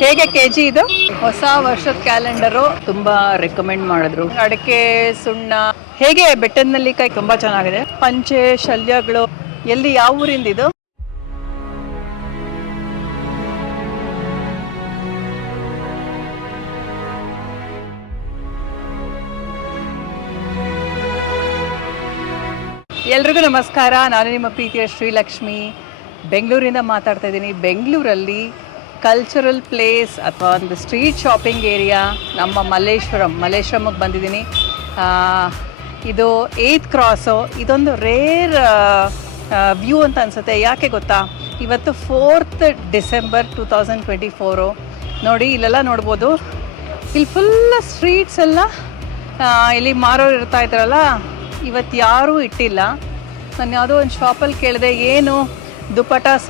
ಹೇಗೆ ಕೆಜಿ ಇದು? ಹೊಸ ವರ್ಷದ ಕ್ಯಾಲೆಂಡರು ತುಂಬಾ ರೆಕಮೆಂಡ್ ಮಾಡಿದ್ರು. ಅಡಕೆ ಸುಣ್ಣ ಹೇಗೆ ಬೆಟ್ಟದ ನೆಲ್ಲಿಕಾಯಿ ತುಂಬಾ ಚೆನ್ನಾಗಿದೆ. ಪಂಚೆ ಶಲ್ಯಗಳು ಎಲ್ಲಿ ಯಾವ ಊರಿಂದ ಇದು? ಎಲ್ರಿಗೂ ನಮಸ್ಕಾರ. ನಾನು ನಿಮ್ಮ ಪ್ರೀತಿಯ ಶ್ರೀಲಕ್ಷ್ಮಿ ಬೆಂಗಳೂರಿಂದ ಮಾತಾಡ್ತಾ ಇದ್ದೀನಿ. ಬೆಂಗಳೂರಲ್ಲಿ ಕಲ್ಚರಲ್ ಪ್ಲೇಸ್ ಅಥವಾ ಒಂದು ಸ್ಟ್ರೀಟ್ ಶಾಪಿಂಗ್ ಏರಿಯಾ ನಮ್ಮ ಮಲ್ಲೇಶ್ವರಮ್ಗೆ ಬಂದಿದ್ದೀನಿ. ಇದು 8th ಕ್ರಾಸು. ಇದೊಂದು ರೇರ್ ವ್ಯೂ ಅಂತ ಅನಿಸುತ್ತೆ. ಯಾಕೆ ಗೊತ್ತಾ, ಇವತ್ತು 4th ಡಿಸೆಂಬರ್ 2024. ನೋಡಿ ಇಲ್ಲೆಲ್ಲ ನೋಡ್ಬೋದು. ಇಲ್ಲಿ ಫುಲ್ ಸ್ಟ್ರೀಟ್ಸ್ ಎಲ್ಲ ಇಲ್ಲಿ ಮಾರೋರು ಇರ್ತಾ ಇದ್ದಾರಲ್ಲ, ಇವತ್ತು ಯಾರೂ ಇಟ್ಟಿಲ್ಲ. ನಾನು ಯಾವುದೋ ಒಂದು ಶಾಪಲ್ಲಿ ಕೇಳಿದೆ, ಏನು ದುಪಟಾಸ್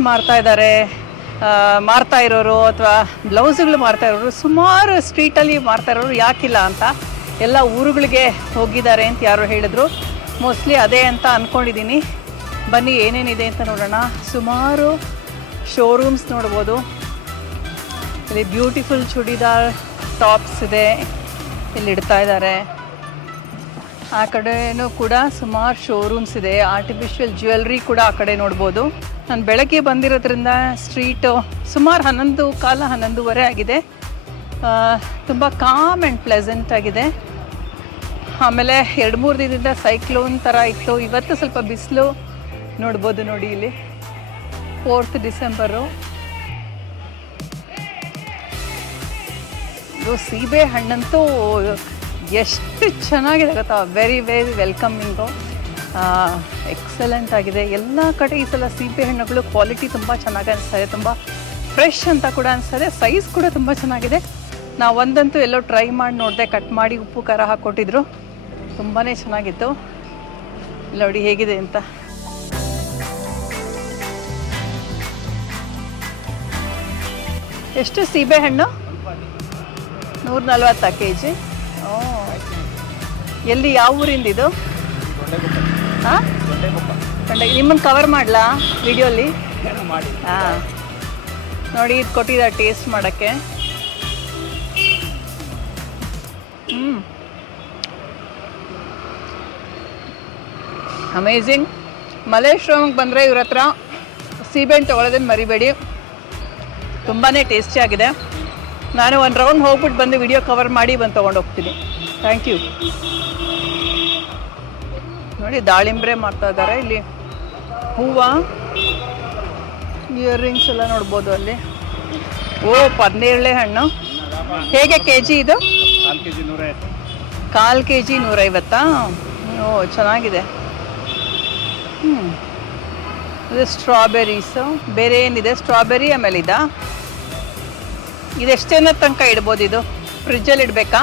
ಮಾರ್ತಾ ಇರೋರು ಅಥವಾ ಬ್ಲೌಸ್ಗಳು ಮಾರ್ತಾ ಇರೋರು ಸುಮಾರು ಸ್ಟ್ರೀಟಲ್ಲಿ ಮಾರ್ತಾ ಇರೋರು ಯಾಕಿಲ್ಲ ಅಂತ. ಎಲ್ಲ ಊರುಗಳಿಗೆ ಹೋಗಿದ್ದಾರೆ ಅಂತ ಯಾರು ಹೇಳಿದ್ರು. ಮೋಸ್ಟ್ಲಿ ಅದೇ ಅಂತ ಅಂದ್ಕೊಂಡಿದ್ದೀನಿ. ಬನ್ನಿ ಏನೇನಿದೆ ಅಂತ ನೋಡೋಣ. ಸುಮಾರು ಶೋರೂಮ್ಸ್ ನೋಡ್ಬೋದು. ಇಲ್ಲಿ ಬ್ಯೂಟಿಫುಲ್ ಚೂಡಿದಾರ್ ಟಾಪ್ಸ್ ಇದೆ, ಇಲ್ಲಿ ಇಡ್ತಾ ಇದ್ದಾರೆ. ಆ ಕಡೆನೂ ಕೂಡ ಸುಮಾರು ಶೋರೂಮ್ಸ್ ಇದೆ. ಆರ್ಟಿಫಿಷಿಯಲ್ ಜ್ಯುವೆಲ್ರಿ ಕೂಡ ಆ ಕಡೆ ನೋಡ್ಬೋದು. ನಾನು ಬೆಳಗ್ಗೆ ಬಂದಿರೋದ್ರಿಂದ ಸ್ಟ್ರೀಟು ಸುಮಾರು 11:15 ಆಗಿದೆ. ತುಂಬ ಕಾಮ್ ಆ್ಯಂಡ್ ಪ್ಲೆಸೆಂಟ್ ಆಗಿದೆ. ಆಮೇಲೆ 2-3 ದಿನದಿಂದ ಸೈಕ್ಲೋನ್ ಥರ ಇತ್ತು. ಇವತ್ತು ಸ್ವಲ್ಪ ಬಿಸಿಲು ನೋಡ್ಬೋದು. ನೋಡಿ ಇಲ್ಲಿ 4th ಡಿಸೆಂಬರು. ಇದು ಸೀಬೆ ಹಣ್ಣಂತೂ ಎಷ್ಟು ಚೆನ್ನಾಗಿದೆ ಗೊತ್ತಾ. ವೆರಿ ವೆಲ್ಕಮಿಂಗು, ಎಕ್ಸಲೆಂಟ್ ಆಗಿದೆ. ಎಲ್ಲ ಕಡೆ ಈ ಸಲ ಸೀಬೆ ಹಣ್ಣುಗಳು ಕ್ವಾಲಿಟಿ ತುಂಬ ಚೆನ್ನಾಗಿ ಅನಿಸ್ತದೆ. ತುಂಬ ಫ್ರೆಶ್ ಅಂತ ಕೂಡ ಅನಿಸ್ತದೆ. ಸೈಜ್ ಕೂಡ ತುಂಬ ಚೆನ್ನಾಗಿದೆ. ನಾವು ಒಂದಂತೂ ಎಲ್ಲೋ ಟ್ರೈ ಮಾಡಿ ನೋಡಿದೆ, ಕಟ್ ಮಾಡಿ ಉಪ್ಪು ಖಾರ ಹಾಕ್ಕೊಟ್ಟಿದ್ರು. ತುಂಬಾ ಚೆನ್ನಾಗಿತ್ತು. ನೋಡಿ ಹೇಗಿದೆ ಅಂತ. ಎಷ್ಟು ಸೀಬೆ ಹಣ್ಣು? 140 kg. ಎಲ್ಲಿ ಯಾವ ಊರಿಂದ ಇದು? ಹಾಂ, ನಿಮ್ಮನ್ನು ಕವರ್ ಮಾಡಲಾ ವಿಡಿಯೋಲಿ? ಹಾಂ, ನೋಡಿ ಇದು ಕೊಟ್ಟಿದ್ದಾರೆ ಟೇಸ್ಟ್ ಮಾಡೋಕ್ಕೆ. ಅಮೇಝಿಂಗ್. ಮಲ್ಲೇಶ್ವರಮ್ಗೆ ಬಂದರೆ ಇವ್ರ ಹತ್ರ ಸೀಬೆಹಣ್ಣು ತೊಗೊಳೋದನ್ನು ಮರಿಬೇಡಿ. ತುಂಬಾ ಟೇಸ್ಟಿಯಾಗಿದೆ. ನಾನು ಒಂದು ರೌಂಡ್ ಹೋಗ್ಬಿಟ್ಟು ಬಂದು ವಿಡಿಯೋ ಕವರ್ ಮಾಡಿ ಬಂದು ತೊಗೊಂಡು ಹೋಗ್ತೀನಿ. Thank you. ನೋಡಿ ದಾಳಿಂಬ್ರೆ ಮಾಡ್ತಾ ಇದ್ದಾರೆ. ಇಲ್ಲಿ ಹೂವು, ಇಯರಿಂಗ್ಸ್ ಎಲ್ಲ ನೋಡ್ಬೋದು ಅಲ್ಲಿ. ಓ, ಪನ್ನೇರಳೆ ಹಣ್ಣು ಹೇಗೆ ಕೆಜಿ ಇದು? 1/4 kg 150. ಓ, ಚೆನ್ನಾಗಿದೆ. ಇದು ಸ್ಟ್ರಾಬೆರೀಸು. ಬೇರೆ ಏನಿದೆ? ಸ್ಟ್ರಾಬೆರಿ ಆಮೇಲೆ ಇದೆಷ್ಟೇನ ತನಕ ಇಡ್ಬೋದು? ಇದು ಫ್ರಿಜ್ಜಲ್ಲಿ ಇಡಬೇಕಾ?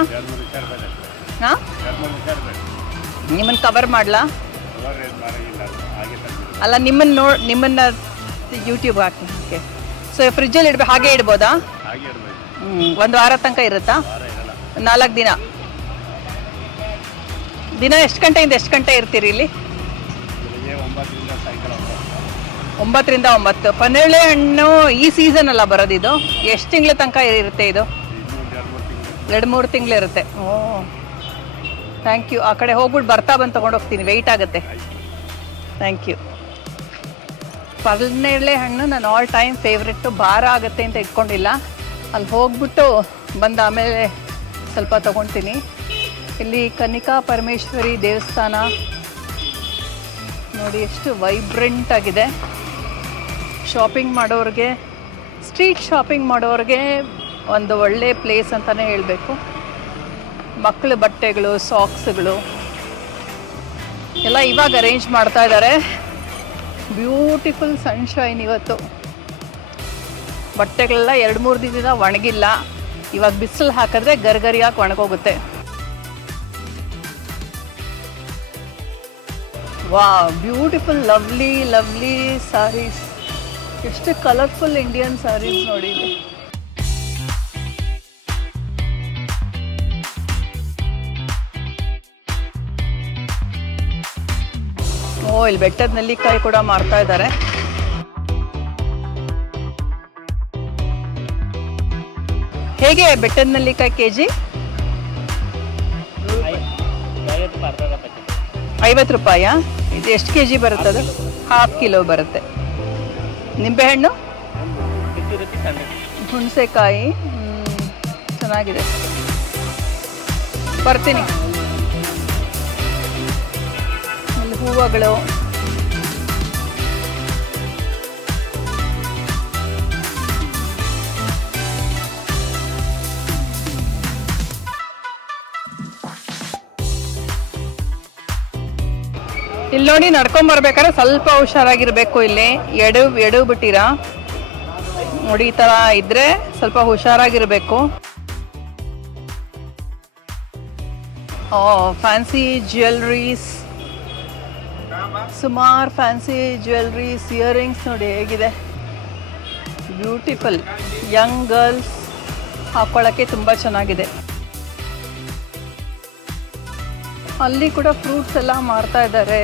ಹಾಂ, ನಿಮ್ಮನ್ನು ಕವರ್ ಮಾಡಲಾ? ಅಲ್ಲ, ನಿಮ್ಮನ್ನು ಯೂಟ್ಯೂಬ್ ಹಾಕಿ. ಓಕೆ, ಸೊ ಫ್ರಿಜ್ಜಲ್ಲಿ ಇಡ್ಬೇಕು, ಹಾಗೆ ಇಡ್ಬೋದಾ? 1 ವಾರ ತನಕ ಇರುತ್ತಾ? 4 ದಿನ. ಎಷ್ಟು ಗಂಟೆಯಿಂದ ಎಷ್ಟು ಗಂಟೆ ಇರ್ತೀರಿ ಇಲ್ಲಿ? 9 ರಿಂದ 9. ಪನ್ನೇರಳೆ ಹಣ್ಣು ಈ ಸೀಸನ್ ಅಲ್ಲ ಬರೋದು. ಇದು ಎಷ್ಟು ತಿಂಗಳ ತನಕ ಇರುತ್ತೆ? ಇದು 2-3 ತಿಂಗಳು ಇರುತ್ತೆ. ಓ, ಥ್ಯಾಂಕ್ ಯು. ಆ ಕಡೆ ಹೋಗ್ಬಿಟ್ಟು ಬಂದು ತೊಗೊಂಡು ಹೋಗ್ತೀನಿ. ವೆಯ್ಟ್ ಆಗುತ್ತೆ. Thank you. ಪನ್ನೇರಳೆ ಹಣ್ಣು ನನ್ನ ಆಲ್ ಟೈಮ್ ಫೇವ್ರೆಟ್ಟು. ಭಾರ ಆಗುತ್ತೆ ಅಂತ ಇಟ್ಕೊಂಡಿಲ್ಲ. ಅಲ್ಲಿ ಹೋಗ್ಬಿಟ್ಟು ಬಂದು ಆಮೇಲೆ ಸ್ವಲ್ಪ ತೊಗೊಳ್ತೀನಿ. ಇಲ್ಲಿ ಕನಿಕಾ ಪರಮೇಶ್ವರಿ ದೇವಸ್ಥಾನ ನೋಡಿ ಎಷ್ಟು ವೈಬ್ರೆಂಟ್ ಆಗಿದೆ. ಶಾಪಿಂಗ್ ಮಾಡೋರಿಗೆ, ಸ್ಟ್ರೀಟ್ ಶಾಪಿಂಗ್ ಮಾಡೋರಿಗೆ ಒಂದು ಒಳ್ಳೆ ಪ್ಲೇಸ್ ಅಂತಲೇ ಹೇಳಬೇಕು. ಮಕ್ಕಳ ಬಟ್ಟೆಗಳು, ಸಾಕ್ಸ್ಗಳು ಎಲ್ಲ ಇವಾಗ ಅರೇಂಜ್ ಮಾಡ್ತಾ ಇದ್ದಾರೆ. ಬ್ಯೂಟಿಫುಲ್ ಸನ್ಶೈನ್ ಇವತ್ತು. ಬಟ್ಟೆಗಳೆಲ್ಲ 2-3 ದಿನದಿಂದ ಒಣಗಿಲ್ಲ. ಇವಾಗ ಬಿಸಿಲು ಹಾಕಿದ್ರೆ ಗರಿಗರಿಯಾಗಿ ಒಣಗೋಗುತ್ತೆ. ವಾ, ಬ್ಯೂಟಿಫುಲ್ ಲವ್ಲಿ ಸಾರೀಸ್. ಎಷ್ಟು ಕಲರ್ಫುಲ್ ಇಂಡಿಯನ್ ಸಾರೀಸ್ ನೋಡಿ ಇಲ್ಲಿ. ಓ, ಇಲ್ಲಿ ಬೆಟ್ಟದ ನೆಲ್ಲಿಕಾಯಿ ಕೂಡ ಮಾರ್ತಾ ಇದ್ದಾರೆ. ಹೇಗೆ ಬೆಟ್ಟದ ನೆಲ್ಲಿಕಾಯಿ ಕೆಜಿ? 50 ರೂಪಾಯಾ? ಇದು ಎಷ್ಟು ಕೆಜಿ ಬರುತ್ತೆ? ಅದು ಹಾಫ್ ಕಿಲೋ ಬರುತ್ತೆ. ನಿಂಬೆಹಣ್ಣು, ಹುಣಸೆಕಾಯಿ ಚೆನ್ನಾಗಿದೆ. ಬರ್ತೀನಿ. ಅಲ್ಲಿ ಹೂವುಗಳು, ಇಲ್ಲಿ ನೋಡಿ ನಡ್ಕೊಂಡ್ ಬರ್ಬೇಕಾದ್ರೆ ಸ್ವಲ್ಪ ಹುಷಾರಾಗಿರ್ಬೇಕು. ಇಲ್ಲಿ ಎಡು ಬಿಟ್ಟಿರಾ ನೋಡಿ, ಈ ತರ ಇದ್ರೆ ಸ್ವಲ್ಪ ಹುಷಾರಾಗಿರ್ಬೇಕು. ಫ್ಯಾನ್ಸಿ ಜ್ಯುವೆಲ್ರೀಸ್, ಸುಮಾರು ಫ್ಯಾನ್ಸಿ ಜ್ಯುವೆಲ್ರೀಸ್, ಇಯರಿಂಗ್ಸ್ ನೋಡಿ ಹೇಗಿದೆ, ಬ್ಯೂಟಿಫುಲ್. ಯಂಗ್ ಗರ್ಲ್ಸ್ ಹಾಕೊಳ್ಳೋಕ್ಕೆ ತುಂಬ ಚೆನ್ನಾಗಿದೆ. ಅಲ್ಲಿ ಕೂಡ ಫ್ರೂಟ್ಸ್ ಎಲ್ಲ ಮಾರ್ತಾ ಇದ್ದಾರೆ,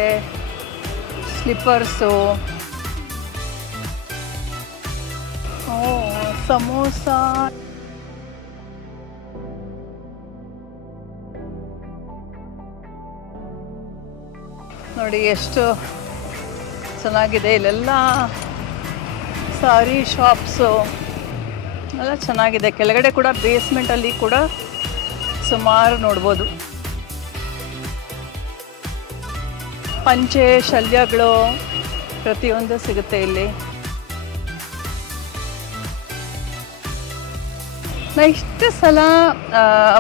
ಸ್ಲಿಪ್ಪರ್ಸು, ಸಮೋಸ. ನೋಡಿ ಎಷ್ಟು ಚೆನ್ನಾಗಿದೆ. ಇಲ್ಲೆಲ್ಲ ಸಾರಿ ಶಾಪ್ಸು ಎಲ್ಲ ಚೆನ್ನಾಗಿದೆ. ಕೆಳಗಡೆ ಕೂಡ ಬೇಸ್ಮೆಂಟಲ್ಲಿ ಕೂಡ ಸುಮಾರು ನೋಡ್ಬೋದು. ಪಂಚೆ, ಶಲ್ಯಗಳು ಪ್ರತಿಯೊಂದು ಸಿಗುತ್ತೆ ಇಲ್ಲಿ. ನಾ ಇಷ್ಟು ಸಲ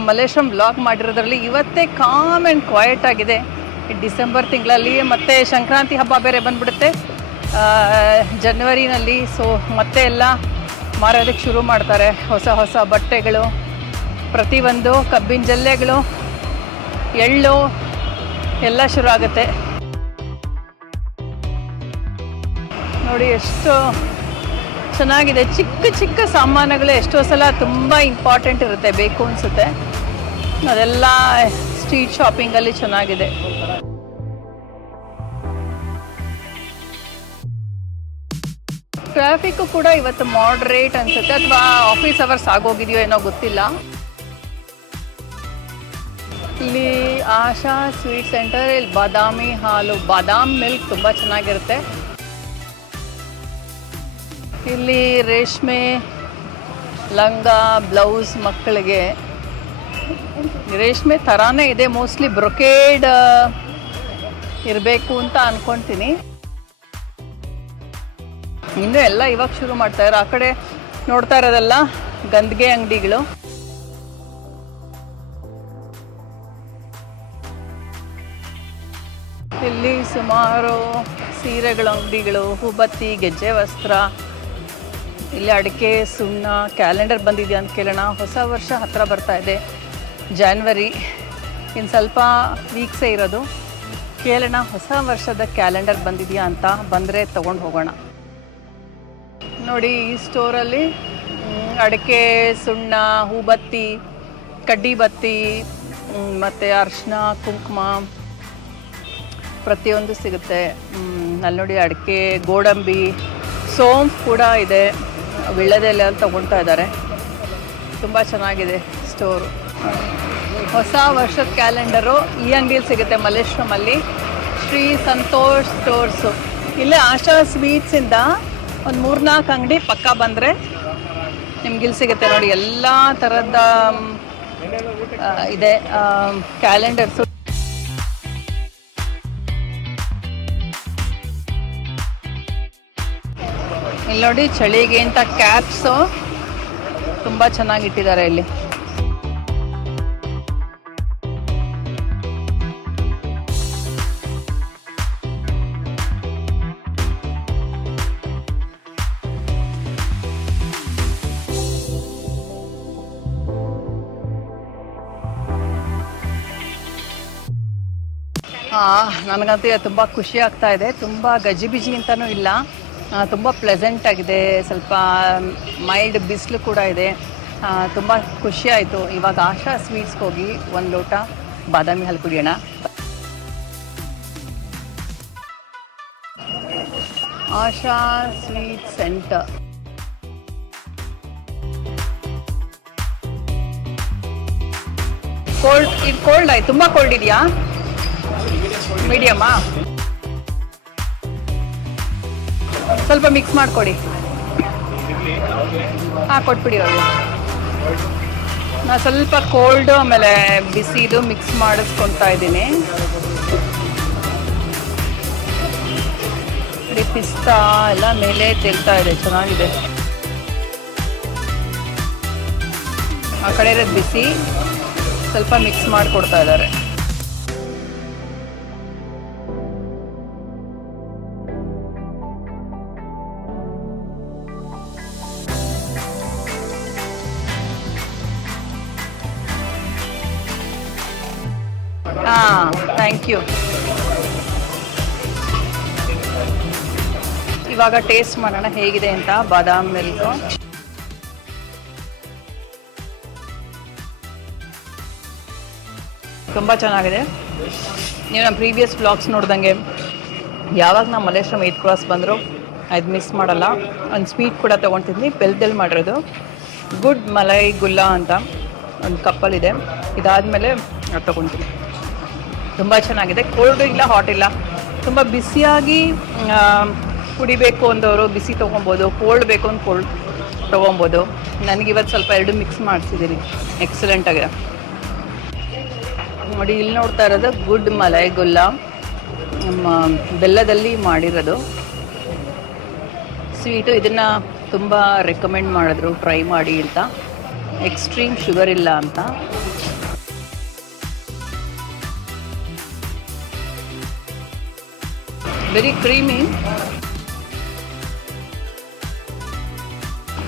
ಮಲ್ಲೇಶ್ವರಂ ಬ್ಲಾಗ್ ಮಾಡಿರೋದ್ರಲ್ಲಿ ಇವತ್ತೇ ಕಾಮ್ ಆ್ಯಂಡ್ ಕ್ವೈಟ್ ಆಗಿದೆ. ಡಿಸೆಂಬರ್ ತಿಂಗಳಲ್ಲಿ ಮತ್ತೆ ಸಂಕ್ರಾಂತಿ ಹಬ್ಬ ಬೇರೆ ಬಂದ್ಬಿಡುತ್ತೆ ಜನವರಿನಲ್ಲಿ. ಸೊ ಮತ್ತೆ ಎಲ್ಲ ಮಾರೋದಕ್ಕೆ ಶುರು ಮಾಡ್ತಾರೆ. ಹೊಸ ಹೊಸ ಬಟ್ಟೆಗಳು, ಪ್ರತಿಯೊಂದು ಕಬ್ಬಿನ ಜಲ್ಲೆಗಳು, ಎಳ್ಳು ಎಲ್ಲ ಶುರು ಆಗುತ್ತೆ. ನೋಡಿ ಎಷ್ಟು ಚೆನ್ನಾಗಿದೆ. ಚಿಕ್ಕ ಚಿಕ್ಕ ಸಾಮಾನುಗಳು ಎಷ್ಟೋ ಸಲ ತುಂಬ ಇಂಪಾರ್ಟೆಂಟ್ ಇರುತ್ತೆ, ಬೇಕು ಅನಿಸುತ್ತೆ. ಅದೆಲ್ಲ ಸ್ಟ್ರೀಟ್ ಶಾಪಿಂಗಲ್ಲಿ ಚೆನ್ನಾಗಿದೆ. ಟ್ರಾಫಿಕ್ಕು ಕೂಡ ಇವತ್ತು ಮಾಡ್ರೇಟ್ ಅನಿಸುತ್ತೆ, ಅಥವಾ ಆಫೀಸ್ ಅವರ್ಸ್ ಆಗೋಗಿದೆಯೋ ಏನೋ ಗೊತ್ತಿಲ್ಲ. ಇಲ್ಲಿ ಆಶಾ ಸ್ವೀಟ್ ಸೆಂಟರ್, ಇಲ್ಲಿ ಬಾದಾಮಿ ಹಾಲು, ಬಾದಾಮ್ ಮಿಲ್ಕ್ ತುಂಬ ಚೆನ್ನಾಗಿರುತ್ತೆ. ಇಲ್ಲಿ ರೇಷ್ಮೆ ಲಂಗ, ಬ್ಲೌಸ್ ಮಕ್ಕಳಿಗೆ ರೇಷ್ಮೆ ಥರಾನೇ ಇದೆ. ಮೋಸ್ಟ್ಲಿ ಬ್ರೊಕೇಡ್ ಇರಬೇಕು ಅಂತ ಅಂದ್ಕೊಳ್ತೀನಿ. ಇನ್ನೂ ಎಲ್ಲ ಇವಾಗ ಶುರು ಮಾಡ್ತಾರೆ. ಆ ಕಡೆ ನೋಡ್ತಾ ಇರೋದೆಲ್ಲ ಗಂದಿಗೆ ಅಂಗಡಿಗಳು. ಇಲ್ಲಿ ಸುಮಾರು ಸೀರೆಗಳ ಅಂಗಡಿಗಳು, ಹೂಬತ್ತಿ, ಗೆಜ್ಜೆ ವಸ್ತ್ರ. ಇಲ್ಲಿ ಅಡಿಕೆ, ಸುಣ್ಣ, ಕ್ಯಾಲೆಂಡರ್ ಬಂದಿದೆಯಾ ಅಂತ ಕೇಳೋಣ. ಹೊಸ ವರ್ಷ ಹತ್ತಿರ ಬರ್ತಾ ಇದೆ, ಜಾನ್ವರಿ ಇನ್ನು ಸ್ವಲ್ಪ ವೀಕ್ಸೇ ಇರೋದು. ಕೇಳೋಣ ಹೊಸ ವರ್ಷದ ಕ್ಯಾಲೆಂಡರ್ ಬಂದಿದೆಯಾ ಅಂತ. ಬಂದರೆ ತೊಗೊಂಡು ಹೋಗೋಣ. ನೋಡಿ ಈ ಸ್ಟೋರಲ್ಲಿ ಅಡಿಕೆ, ಸುಣ್ಣ, ಹೂಬತ್ತಿ, ಕಡ್ಡಿ ಬತ್ತಿ, ಮತ್ತು ಅರಿಶಿನ, ಕುಂಕುಮ ಪ್ರತಿಯೊಂದು ಸಿಗುತ್ತೆ. ಅಲ್ಲಿ ನೋಡಿ ಅಡಿಕೆ, ಗೋಡಂಬಿ, ಸೋಂಪು ಕೂಡ ಇದೆ. ವಿಳ್ಯದೆಲೆ ಅಂತ ತೊಗೊಳ್ತಾ ಇದ್ದಾರೆ. ತುಂಬ ಚೆನ್ನಾಗಿದೆ ಸ್ಟೋರು. ಹೊಸ ವರ್ಷದ ಕ್ಯಾಲೆಂಡರು ಈ ಅಂಗಡಿಯಲ್ಲಿ ಸಿಗುತ್ತೆ ಮಲ್ಲೇಶ್ವರಮಲ್ಲಿ, ಶ್ರೀ ಸಂತೋಷ್ ಸ್ಟೋರ್ಸು. ಇಲ್ಲೇ ಆಶಾ ಸ್ವೀಟ್ಸಿಂದ ಒಂದು 3-4 ಅಂಗಡಿ ಪಕ್ಕ ಬಂದರೆ ನಿಮ್ಗಿಲ್ಲಿ ಸಿಗುತ್ತೆ. ನೋಡಿ ಎಲ್ಲ ಥರದ ಇದೆ ಕ್ಯಾಲೆಂಡರ್ಸು. ಇಲ್ಲಿ ನೋಡಿ ಚಳಿಗೆ ಅಂತ ಕ್ಯಾಪ್ಸು ತುಂಬ ಚೆನ್ನಾಗಿಟ್ಟಿದ್ದಾರೆ ಇಲ್ಲಿ. ನನಗಂತೂ ತುಂಬ ಖುಷಿ ಆಗ್ತಾ ಇದೆ. ತುಂಬ ಗಜಿಬಿಜಿ ಅಂತಲೂ ಇಲ್ಲ, ತುಂಬ ಪ್ಲೆಸೆಂಟ್ ಆಗಿದೆ. ಸ್ವಲ್ಪ ಮೈಲ್ಡ್ ಬಿಸಿಲು ಕೂಡ ಇದೆ. ತುಂಬ ಖುಷಿ ಆಯಿತು. ಇವಾಗ ಆಶಾ ಸ್ವೀಟ್ಸ್ಗೆ ಹೋಗಿ ಒಂದು ಲೋಟ ಬಾದಾಮಿ ಹಾಲು ಕುಡಿಯೋಣ. ಆಶಾ ಸ್ವೀಟ್ ಸೆಂಟರ್. ಕೋಲ್ಡ್ ಆಯ್ತು. ತುಂಬ ಕೋಲ್ಡ್ ಇದೆಯಾ? ಮೀಡಿಯಮ್ಮಾ? ಸ್ವಲ್ಪ ಮಿಕ್ಸ್ ಮಾಡಿಕೊಡಿ. ಹಾಂ, ಕೊಟ್ಬಿಡಿ ಅವ್ರಿಗೆ. ನಾನು ಸ್ವಲ್ಪ ಕೋಲ್ಡು ಆಮೇಲೆ ಬಿಸಿದು ಮಿಕ್ಸ್ ಮಾಡಿಸ್ಕೊತಾ ಇದ್ದೀನಿ. ಪಿಸ್ತಾ ಎಲ್ಲ ಮೇಲೆ ತೇಲ್ತಾ ಇದೆ, ಚೆನ್ನಾಗಿದೆ. ಆ ಕಡೆ ಇರೋದು ಬಿಸಿ, ಸ್ವಲ್ಪ ಮಿಕ್ಸ್ ಮಾಡಿಕೊಡ್ತಾ ಇದ್ದಾರೆ. ಹಾಂ, ಥ್ಯಾಂಕ್ ಯು. ಇವಾಗ ಟೇಸ್ಟ್ ಮಾಡೋಣ ಹೇಗಿದೆ ಅಂತ. ಬಾದಾಮ್ ಮಿಲ್ಕು ತುಂಬ ಚೆನ್ನಾಗಿದೆ. ನೀವು ನಮ್ಮ ಪ್ರೀವಿಯಸ್ ವ್ಲಾಗ್ಸ್ ನೋಡ್ದಂಗೆ ಯಾವಾಗ ನಾವು ಮಲ್ಲೇಶ್ವರಂ 8 ಕ್ರಾಸ್ ಬಂದರೂ ಅದು ಮಿಸ್ ಮಾಡಲ್ಲ. ಒಂದು ಸ್ವೀಟ್ ಕೂಡ ತೊಗೊಳ್ತಿದ್ವಿ, ಬೆಲ್ಲದಲ್ಲಿ ಮಾಡಿರೋದು. ಗುಡ್ ಮಲೈ ಗುಲ್ಲಾ ಅಂತ ಒಂದು ಕಪ್ಪಲ್ಲಿದೆ. ಇದಾದಮೇಲೆ ಅದು ತೊಗೊಳ್ತೀನಿ. ತುಂಬ ಚೆನ್ನಾಗಿದೆ. ಕೋಲ್ಡ್ ಇಲ್ಲ, ಹಾಟ್ ಇಲ್ಲ. ತುಂಬ ಬಿಸಿಯಾಗಿ ಕುಡಿಬೇಕು ಅಂದವರು ಬಿಸಿ ತೊಗೊಬೋದು, ಕೋಲ್ಡ್ ಬೇಕು ಅಂತ ಕೋಲ್ಡ್ ತೊಗೊಬೋದು. ನನಗಿವತ್ತು ಸ್ವಲ್ಪ ಎರಡು ಮಿಕ್ಸ್ ಮಾಡಿಸಿದ್ದೀನಿ, ಎಕ್ಸಲೆಂಟಾಗಿದೆ. ನೋಡಿ, ಇಲ್ಲಿ ನೋಡ್ತಾ ಇರೋದು ಗುಡ್ ಮಲೈ ಗುಲ್ಲಾ, ನಮ್ಮ ಬೆಲ್ಲದಲ್ಲಿ ಮಾಡಿರೋದು ಸ್ವೀಟು. ಇದನ್ನು ತುಂಬ ರೆಕಮೆಂಡ್ ಮಾಡಿದ್ರು, ಟ್ರೈ ಮಾಡಿ ಅಂತ. ಎಕ್ಸ್ಟ್ರೀಮ್ ಶುಗರ್ ಇಲ್ಲ ಅಂತ. Very creamy.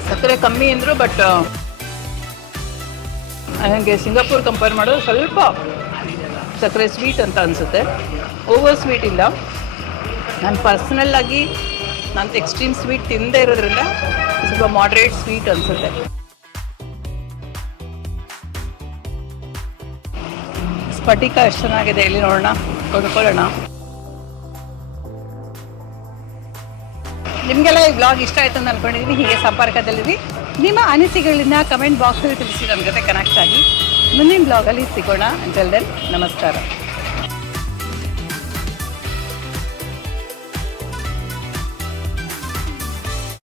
ಸಕ್ಕರೆ ಕಮ್ಮಿ ಅಂದರು, ಬಟ್ ನನಗೆ ಸಿಂಗಾಪುರ್ ಕಂಪೇರ್ ಮಾಡೋದು ಸ್ವಲ್ಪ ಸಕ್ಕರೆ ಸ್ವೀಟ್ ಅಂತ ಅನಿಸುತ್ತೆ. ಓವರ್ ಸ್ವೀಟ್ ಇಲ್ಲ. ನಾನು ಪರ್ಸ್ನಲ್ಲಾಗಿ ನಾನು ಎಕ್ಸ್ಟ್ರೀಮ್ ಸ್ವೀಟ್ ತಿಂದೇ ಇರೋದ್ರಿಂದ ಸ್ವಲ್ಪ ಮಾಡ್ರೇಟ್ ಸ್ವೀಟ್ ಅನಿಸುತ್ತೆ. ಸ್ಫಟಿಕ ಎಷ್ಟು ಚೆನ್ನಾಗಿದೆ, ಇಲ್ಲಿ ನೋಡೋಣ, ಕೊಂಡ್ಕೊಳ್ಳೋಣ. ನಿಮಗೆಲ್ಲ ಈ ವ್ಲಾಗ್ ಇಷ್ಟ ಆಯಿತು ಅಂತ ಅಂದ್ಕೊಂಡಿದ್ದೀನಿ. ಹೀಗೆ ಸಂಪರ್ಕದಲ್ಲಿರಿ. ನಿಮ್ಮ ಅನಿಸಿಕೆಗಳನ್ನ ಕಮೆಂಟ್ ಬಾಕ್ಸಲ್ಲಿ ತಿಳಿಸಿ, ನನ್ನ ಜೊತೆ ಕನೆಕ್ಟ್ ಆಗಿ ಮುಂದಿನ ಬ್ಲಾಗಲ್ಲಿ ಸಿಗೋಣ. ಅಂಟಿಲ್ ದೆನ್, ನಮಸ್ಕಾರ.